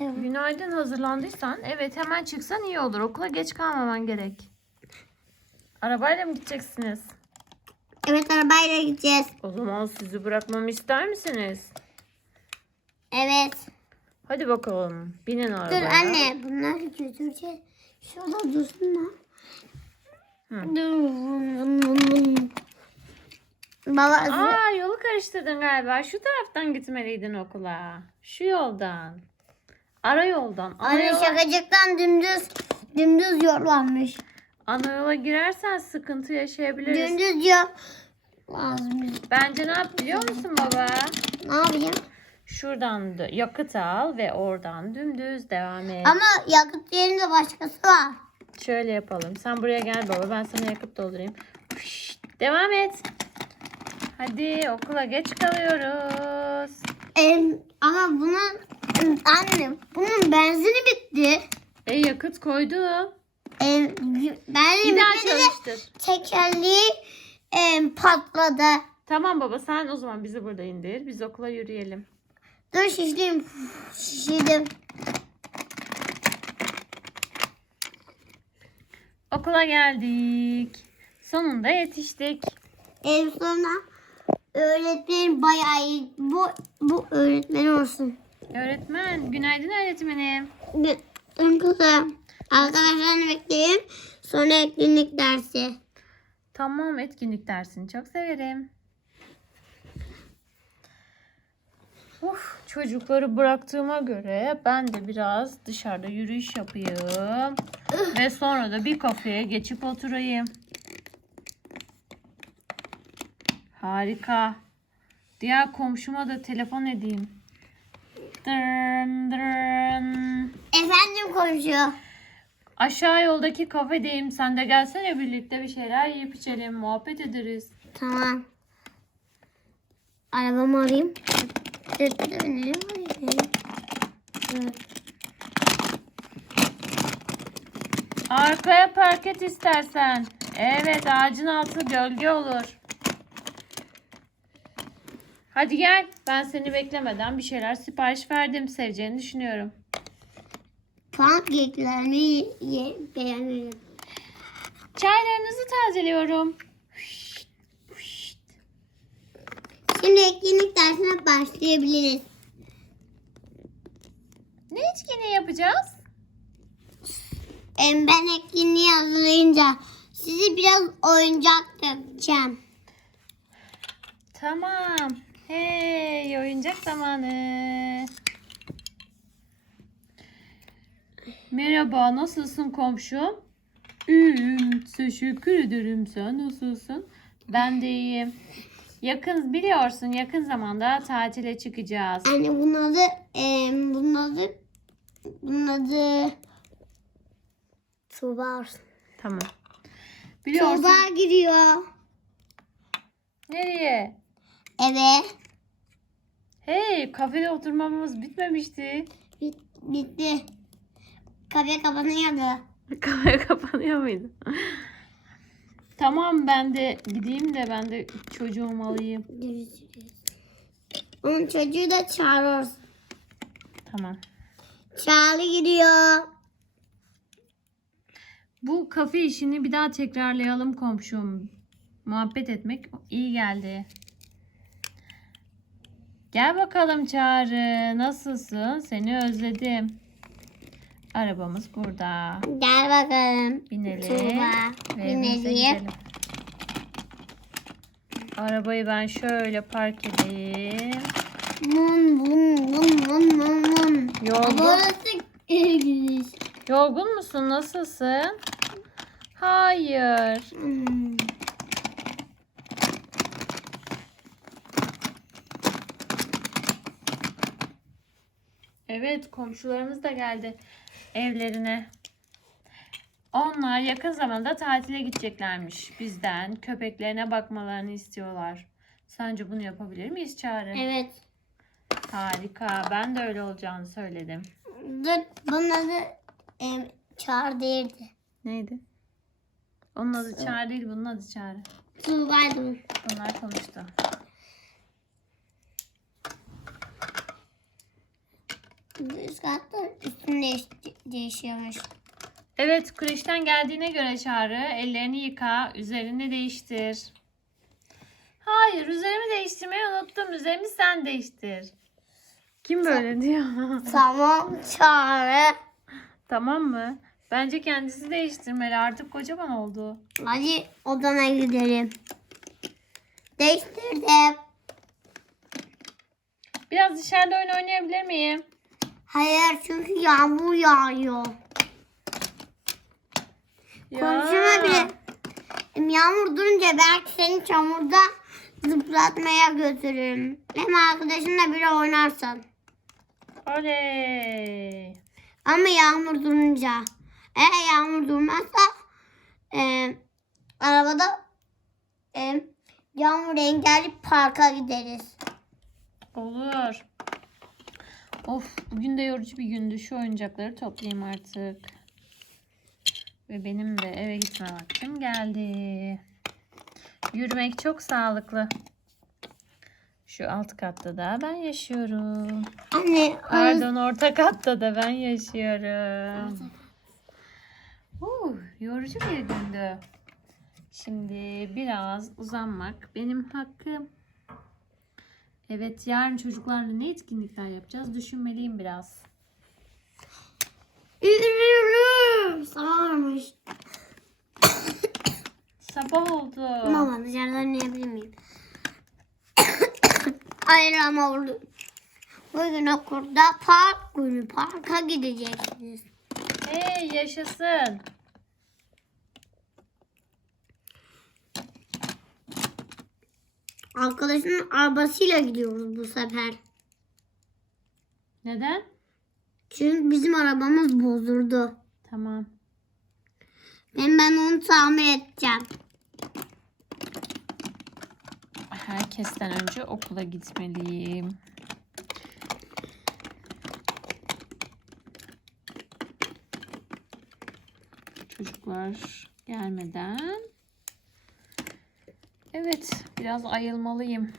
Tamam. Günaydın hazırlandıysan evet hemen çıksan iyi olur. Okula geç kalmaman gerek. Arabayla mı gideceksiniz? Evet arabayla gideceğiz. O zaman sizi bırakmamı ister misiniz? Evet. Hadi bakalım. Binin Dur arabaya. anne bunları götüreceğiz. Şurada dursunlar. Hı. Dur. Baba Aa yolu karıştırdın galiba. Şu taraftan gitmeliydin okula. Şu yoldan. Ara yoldan. Ana anne yola, şakacıktan dümdüz dümdüz yol varmış. ana yola girersen sıkıntı yaşayabiliriz. Dümdüz yol lazım. Bence ne yap biliyor musun baba? Ne yapayım? Şuradan da yakıt al ve oradan dümdüz devam et. Ama yakıt yerinde başkası var. Şöyle yapalım. Sen buraya gel baba. Ben sana yakıt doldurayım. Devam et. Hadi okula geç kalıyoruz. Em, ama bunun anne bunun benzini bitti. E yakıt koydum. Em, benzin Bir daha bitmedi de çalıştır. tekerleği em, patladı. Tamam baba sen o zaman bizi burada indir. Biz okula yürüyelim. Dur şiştim. Şişirdim. Okula geldik. Sonunda yetiştik. En sonra öğretmenim bayağı iyi. Bu, bu öğretmen olsun. Öğretmen, günaydın öğretmenim. Ön kızım. Arkadaşlarını bekleyin. Sonra etkinlik dersi. Tamam etkinlik dersini çok severim. Uf, çocukları bıraktığıma göre ben de biraz dışarıda yürüyüş yapayım. Ve sonra da bir kafeye geçip oturayım. Harika. Diğer komşuma da telefon edeyim. Dırın dırın. Efendim komşu. Aşağı yoldaki kafedeyim. Sen de gelsene birlikte bir şeyler yiyip içelim. Muhabbet ederiz. Tamam. Arabamı arayayım. Arkaya park et istersen. Evet ağacın altı gölge olur. Hadi gel. Ben seni beklemeden bir şeyler sipariş verdim. Seveceğini düşünüyorum. Pankeklerini ye, beğenirim. Çaylarınızı tazeliyorum. Şimdi etkinlik dersine başlayabiliriz. Ne etkinliği yapacağız? Em, Ben etkinliği hazırlayınca sizi biraz oyuncak dökeceğim. Tamam. Hey oyuncak zamanı. Merhaba nasılsın komşum? İyiyim teşekkür ederim sen nasılsın? Ben de iyiyim. Yakın biliyorsun yakın zamanda tatile çıkacağız. Anne bunun adı, em, bunun adı, bunun adı Tuğba. Tamam. Biliyorsun. Tuğba giriyor. Nereye? Eve. Hey kafede oturmamız bitmemişti. Bit, bitti. Kafe kapanıyordu. Kafe kapanıyor muydu? tamam ben de gideyim de ben de çocuğumu alayım. Görüşürüz. Onun çocuğu da olsun. Tamam. Çağrı gidiyor. Bu kafe işini bir daha tekrarlayalım komşum. Muhabbet etmek iyi geldi. Gel bakalım Çağrı. Nasılsın? Seni özledim. Arabamız burada. Gel bakalım. Binelim. Tuğba. Binelim. Arabayı ben şöyle park edeyim. Mun mun mun mun mun mun. Yorgun, yorgun musun? Nasılsın? Hayır. Hmm. Evet, komşularımız da geldi evlerine. Onlar yakın zamanda tatile gideceklermiş. Bizden köpeklerine bakmalarını istiyorlar. Sence bunu yapabilir miyiz Çağrı? Evet. Harika. Ben de öyle olacağını söyledim. Dur bunun adı em, Çağrı değildi. Neydi? Onun adı Çağrı değil, bunun adı Çağrı. Tuğba'ydı. Onlar konuştu. Üst katta üstünde değiş- değişiyormuş. Evet, kreşten geldiğine göre Çağrı, ellerini yıka, üzerini değiştir. Hayır, üzerimi değiştirmeyi unuttum. Üzerimi sen değiştir. Kim böyle diyor? Tamam çağrı. tamam mı? Bence kendisi değiştirmeli. Artık kocaman oldu. Hadi odana gidelim. Değiştirdim. Biraz dışarıda oyun oynayabilir miyim? Hayır çünkü yağmur yağıyor. Konuşma bile. Yağmur durunca belki seni çamurda zıplatmaya götürürüm. Hem arkadaşınla bile oynarsın. Oley. Ama yağmur durunca. Eğer yağmur durmazsa e, arabada e, yağmur engelli parka gideriz. Olur. Of bugün de yorucu bir gündü. Şu oyuncakları toplayayım artık. Ve benim de eve gitme vaktim geldi. Yürümek çok sağlıklı. Şu alt katta da ben yaşıyorum. Anne, Pardon orta katta da ben yaşıyorum. Uh, yorucu bir gündü. Şimdi biraz uzanmak benim hakkım. Evet yarın çocuklarla ne etkinlikler yapacağız düşünmeliyim biraz. Sarmış. Sabah oldu. Mama dışarıda oynayabilir miyim? Hayır ama oldu. Bugün okulda park günü. Parka gideceksiniz. Hey yaşasın. Arkadaşımın arabasıyla gidiyoruz bu sefer. Neden? Çünkü bizim arabamız bozuldu. Tamam. Ben, ben onu tamir edeceğim. Herkesten önce okula gitmeliyim. Çocuklar gelmeden. Evet, biraz ayılmalıyım.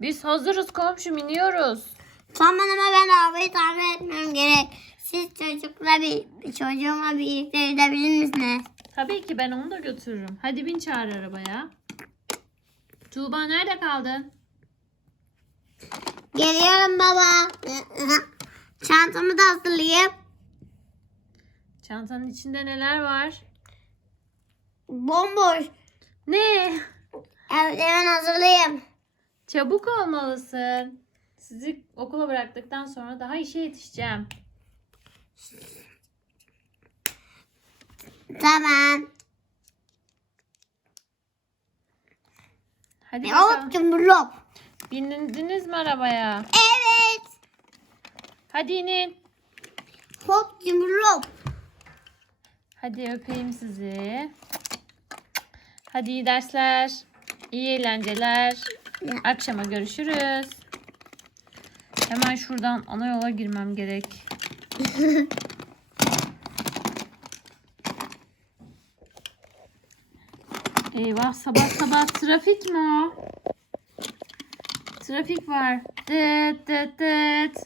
Biz hazırız komşum iniyoruz. Tamam ama ben arabayı tamir etmem gerek. Siz çocukla bir çocuğumla birlikte gidebilir misiniz? Tabii ki ben onu da götürürüm. Hadi bin çağır arabaya. Tuğba nerede kaldın? Geliyorum baba. Çantamı da hazırlayayım. Çantanın içinde neler var? Bomboş. Ne? Evet hemen hazırlayayım. Çabuk olmalısın. Sizi okula bıraktıktan sonra daha işe yetişeceğim. Tamam. Hadi E, bakalım. Cumburlop. Bindiniz mi arabaya? Evet. Hadi inin. Hop cumburlop. Hadi öpeyim sizi. Hadi iyi dersler. İyi eğlenceler. Akşama görüşürüz. Hemen şuradan ana yola girmem gerek. Eyvah sabah sabah trafik mi o? Trafik var. Dıt dıt dıt.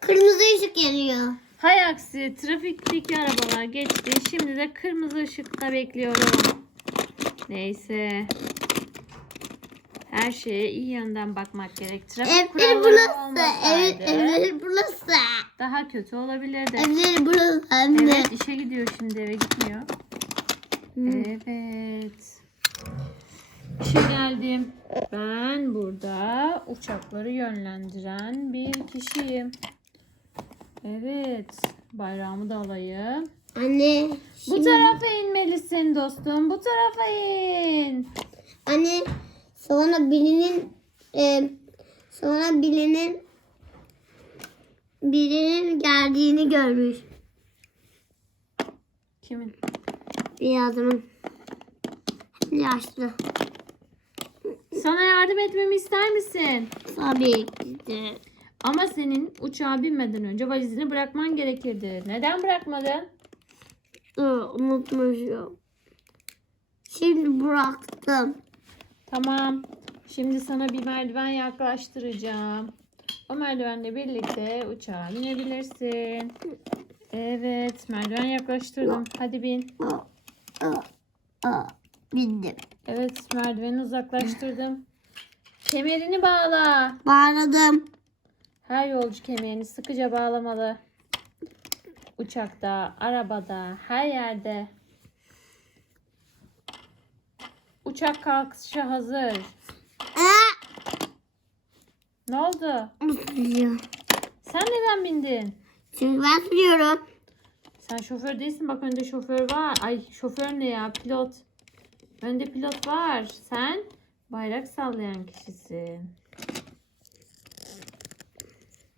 Kırmızı ışık yanıyor. Hay aksi trafikteki arabalar geçti. Şimdi de kırmızı ışıkta bekliyorum. Neyse. Her şeye iyi yönden bakmak gerek. Trafik Evleri kuralları burası. Olmasaydı evleri burası. daha kötü olabilirdi. Evleri burası anne. Evet işe gidiyor şimdi eve gitmiyor. Evet. İşe geldim. Ben burada uçakları yönlendiren bir kişiyim. Evet. Bayrağımı da alayım. Anne. Bu şimdi- tarafa inmelisin dostum. Bu tarafa in. Anne sonra birinin e, sonra birinin birinin geldiğini görmüş. Kimin? Bir adamın. Yaşlı. Sana yardım etmemi ister misin? Tabii ki de. Ama senin uçağa binmeden önce valizini bırakman gerekirdi. Neden bırakmadın? Dur unutmuşum. Şimdi bıraktım. Tamam. Şimdi sana bir merdiven yaklaştıracağım. O merdivenle birlikte uçağa binebilirsin. Evet, merdiven yaklaştırdım. Hadi bin. Bindim. Evet, merdiveni uzaklaştırdım. Kemerini bağla. Bağladım. Her yolcu kemerini sıkıca bağlamalı. Uçakta, arabada, her yerde. Uçak kalkışa hazır. Ne oldu? Sen neden bindin? Çünkü ben sürüyorum. Sen şoför değilsin. Bak önde şoför var. Ay şoför ne ya? Pilot. Önde pilot var. Sen bayrak sallayan kişisin.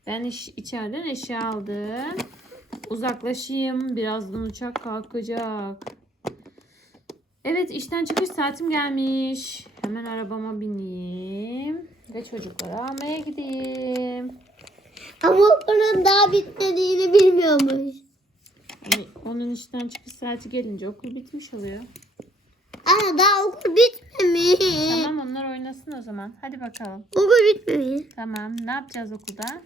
Ben iş, içeriden eşya aldım. Uzaklaşayım. Birazdan uçak kalkacak. Evet işten çıkış saatim gelmiş. Hemen arabama bineyim. Ve çocukları almaya gideyim. Ama onun daha bitmediğini bilmiyormuş. Hani onun işten çıkış saati gelince okul bitmiş oluyor. Ama daha okul bitmemiş. Tamam onlar oynasın o zaman. Hadi bakalım. Okul bitmemiş. Tamam. Ne yapacağız okulda?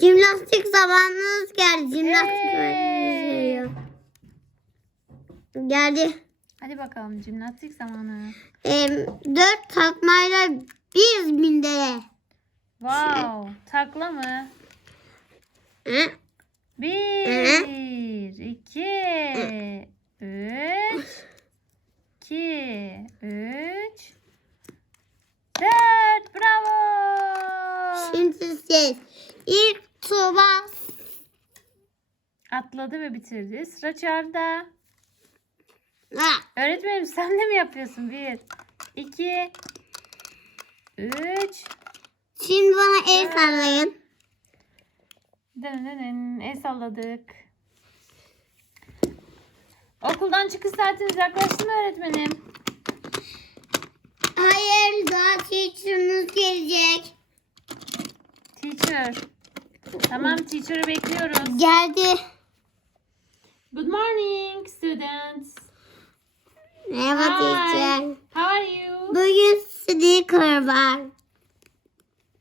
Jimnastik zamanınız geldi. Jimnastik Hey! öğretmeniniz geliyor. Geldi. Hadi bakalım jimnastik zamanı. Ee, dört takmayla bir bin lira. Wow. Takla mı? Hı? Bir, iki, üç, iki, üç, dört. Bravo. Şimdi siz ilk tuba Atladı ve bitirdi. Sıra Çağrı'da. Öğretmenim sen de mi yapıyorsun? Bir, iki, üç, Şimdi bana el sallayın. Dın el salladık. Okuldan çıkış saatiniz yaklaştı mı öğretmenim? Hayır daha teacher'ınız gelecek. Teacher. Tamam teacher'ı bekliyoruz. Geldi. Good morning students. Merhaba Hi. teacher. How are you? Bugün sticker var.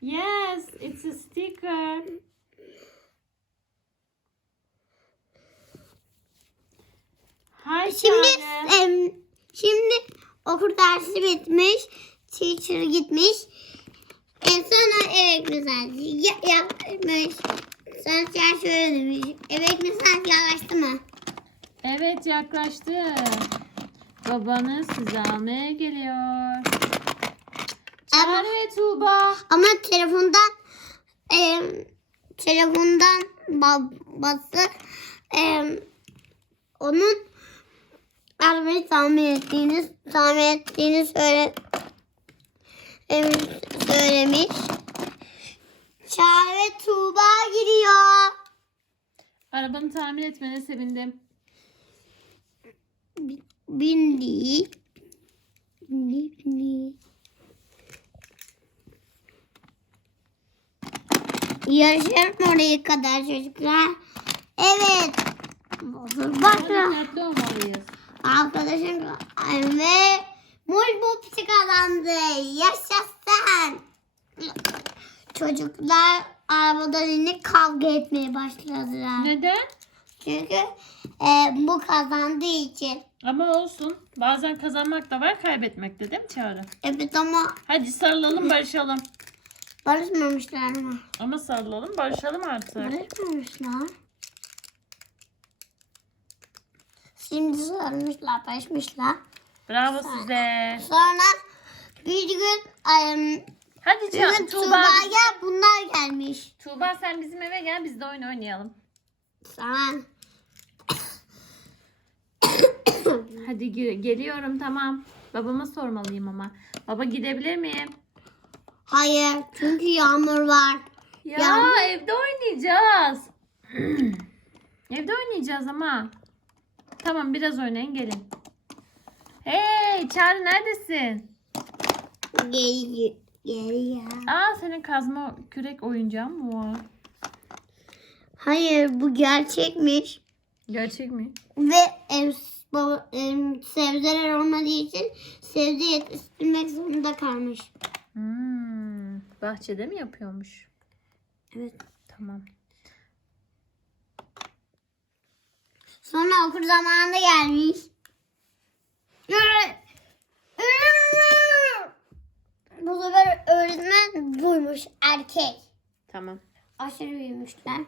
Yes, it's a sticker. Hi Şimdi em, şimdi okul dersi bitmiş. Teacher gitmiş. En sonra evet mesaj ya, yapmış. Sonra teacher şöyle demiş. Evet mesaj yaklaştı mı? Evet yaklaştı. Babanız sizi almaya geliyor. Çağrı ve Tuğba. Ama telefondan em, telefondan babası em, onun arabayı tamir ettiğini tamir ettiğini söyle em, söylemiş. Çağrı ve Tuğba giriyor. Arabanı tamir etmene sevindim. Bindi. Bindi, bindi. Yaşarım oraya kadar çocuklar. Evet. Başla. dikkatli olmalıyız. Arkadaşım ve mul bu kazandı. Yaşasın. Çocuklar arabadan inip kavga etmeye başladılar. Neden? Çünkü e, bu kazandığı için. Ama olsun. Bazen kazanmak da var, kaybetmek de değil mi Çağrı? Evet ama Hadi sarılalım, barışalım. barışmamışlar ama. Ama sarılalım, barışalım artık. Barışmamışlar. Şimdi sarmışlar, barışmışlar. Bravo size. Sonra bir gün em, Hadi gün Tuğba. Tuğba'ya bunlar gelmiş. Tuğba sen bizim eve gel, biz de oyun oynayalım. Tamam. Hadi ge- geliyorum tamam. Babama sormalıyım ama. Baba gidebilir miyim? Hayır çünkü yağmur var. Ya, Ya. evde oynayacağız. evde oynayacağız ama. Tamam biraz oynayın gelin. Hey Çağrı neredesin? Geliyor. Geliyor. Aa senin kazma kürek oyuncağın mı var? Hayır bu gerçekmiş. Gerçek mi? Ve em, baba, em, sebzeler olmadığı için sebze yetiştirmek zorunda kalmış. Hmm, bahçede mi yapıyormuş? Evet. Tamam. Sonra okur zamanı gelmiş. Bu sefer öğretmen buymuş erkek. Tamam. Aşırı büyümüşler.